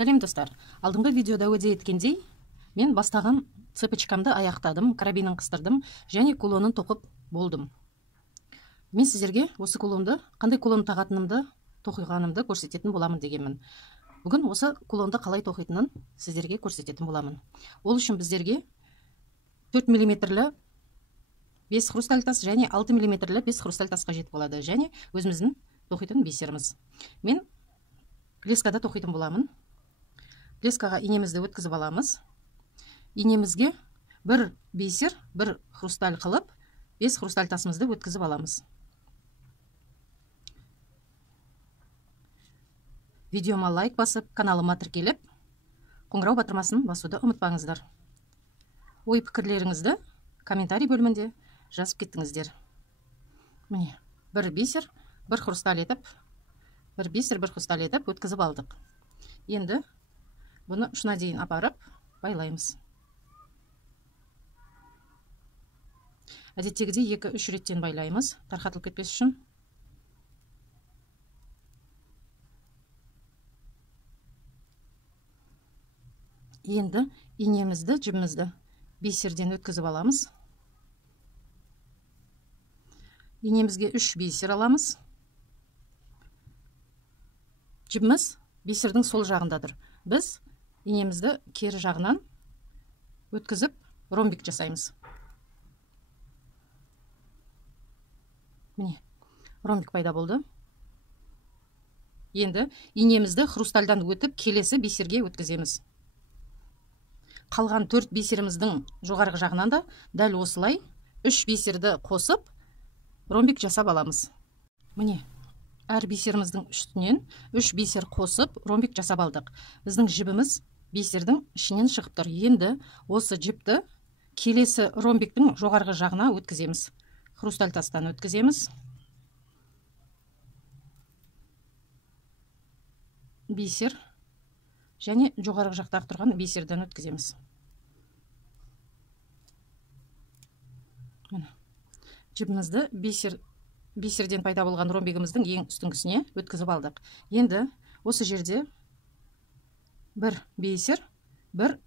Сәлем достар. Алдыңғы видеода уәде еткендей, мен бастаған цепочкамды аяқтадым, карабинін қыстырдым және кулонын тоқып болдым. Мен сіздерге осы кулонды, қандай кулон тағатынымды, тоқиғанымды көрсететін боламын дегенмін. Бүгін осы кулонды қалай тоқитынын сіздерге көрсететін боламын. Ол үшін біздерге 4 мм 5 хрусталь тас және 6 мм 5 хрусталь тас қажет болады және өзіміздің тоқитын бисеріміз. Мен лескада тоқитын боламын. Лескаға инемізді өткізіп аламыз. Инемізге бір бисер, бір хрусталь қылып, 5 хрусталь тасымызды өткізіп аламыз. Видеома лайк басып, каналыма тіркеліп, қоңырау батырмасын басуды ұмытпаңыздар. Ой пікірлеріңізді комментарий бөлімінде жазып кеттіңіздер. Міне, бір бисер, бір хрусталь етіп, өткізіп алдық. Енді бұны ұшына дейін апарып байлаймыз. Әдеттегідей 2-3 реттен байлаймыз, тарқатылып кетпес үшін. Енді инемізді, жібімізді бисерден өткізіп аламыз. Инемізге 3 бисер аламыз. Жібіміз бисердің сол жағындадыр. Біз инемізді кері жағынан өткізіп ромбик жасаймыз. Міне, ромбик пайда болды. Енді инемізді хрустальдан өтіп келесі бисерге өткіземіз. Қалған 4 бисеріміздің жоғарғы жағынан да дәл осылай 3 бисерді қосып ромбик жасап аламыз. Міне, әр бисеріміздің үстінен 3 бисер қосып ромбик жасап алдық. Біздің жібіміз бисердің ішінен шығып тұр. Енді осы жіпті келесі ромбиктің жоғарғы жағына өткіземіз. Хрусталь тастан өткіземіз. Бисер және жоғарғы жақтағы тұрған бисерден өткіземіз. Жібімізді бисерден пайда болған ромбигіміздің ең үстіңгісіне өткізіп алдық. Енді осы жерде бір бисер, бір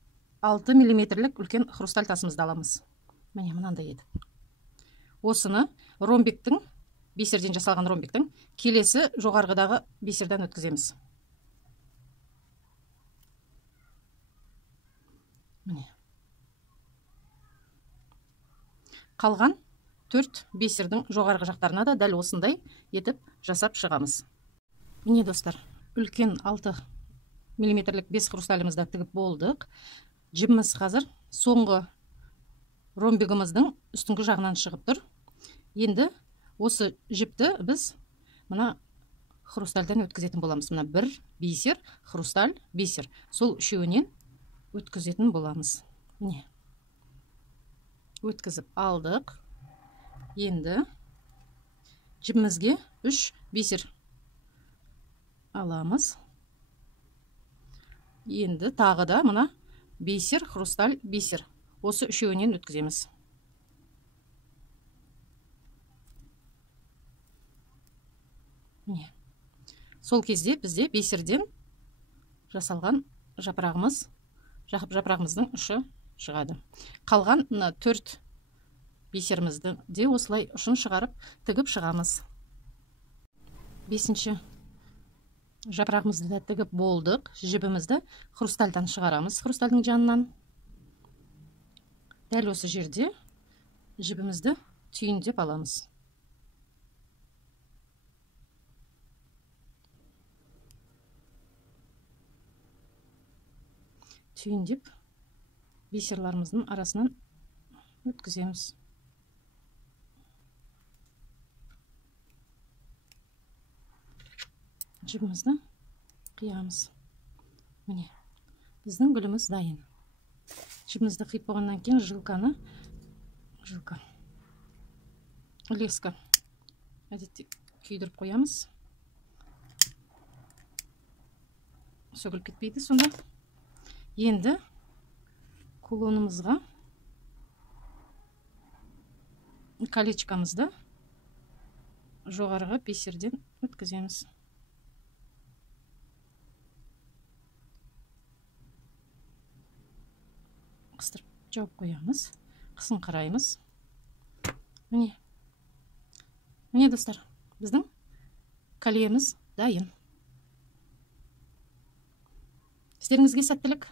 6 мм үлкен хрусталь тасымызды аламыз. Міне, мынандай еді. Осыны ромбиктің, бисерден жасалған ромбиктің келесі жоғарғыдағы бисерден өткіземіз. Міне. Қалған 4 бисердің жоғарғы жақтарына да дәл осындай етіп жасап шығамыз. Міне достар, үлкен 6 мм 5 хрусталімізді тігіп болдық. Жібіміз қазір соңғы ромбигіміздің үстіңгі жағынан шығып тұр. Енді осы жіпті біз мына хрустальдан өткізетін боламыз. Мына бір бисер, хрусталь, бисер. Сол үшеуінен өткізетін боламыз. Міне. Өткізіп алдық. Енді жібімізге 3 бисер аламыз. Енді тағы да мына бисер, хрусталь, бисер. Осы үшеуінен өткіземіз. Міне. Сол кезде бізде бисерден жасалған жапырағымыздың ұшы шығады. Қалған 4 бисерімізді де осылай ұшын шығарып тігіп шығамыз. 5-ші жапырағымызды да тігіп болдық. Жібімізді хрустальдан шығарамыз, хрустальдың жанынан. Дәл осы жерде жібімізді түйіндеп аламыз. Түйіндеп бисерларымыздың арасынан өткіземіз. Жібімізді қиямыз. Міне, біздің гүліміз дайын. Жібімізді қиып болғаннан кейін леска әдетте күйдіріп қоямыз. Сөгіліп кетпейді сонда. Енді кулонымызға колечкамызды жоғарғы бисерден өткіземіз. жауып қоямыз, қысын қараймыз. Міне достар, біздің кольеміз дайын. Істеріңізге сәттілік.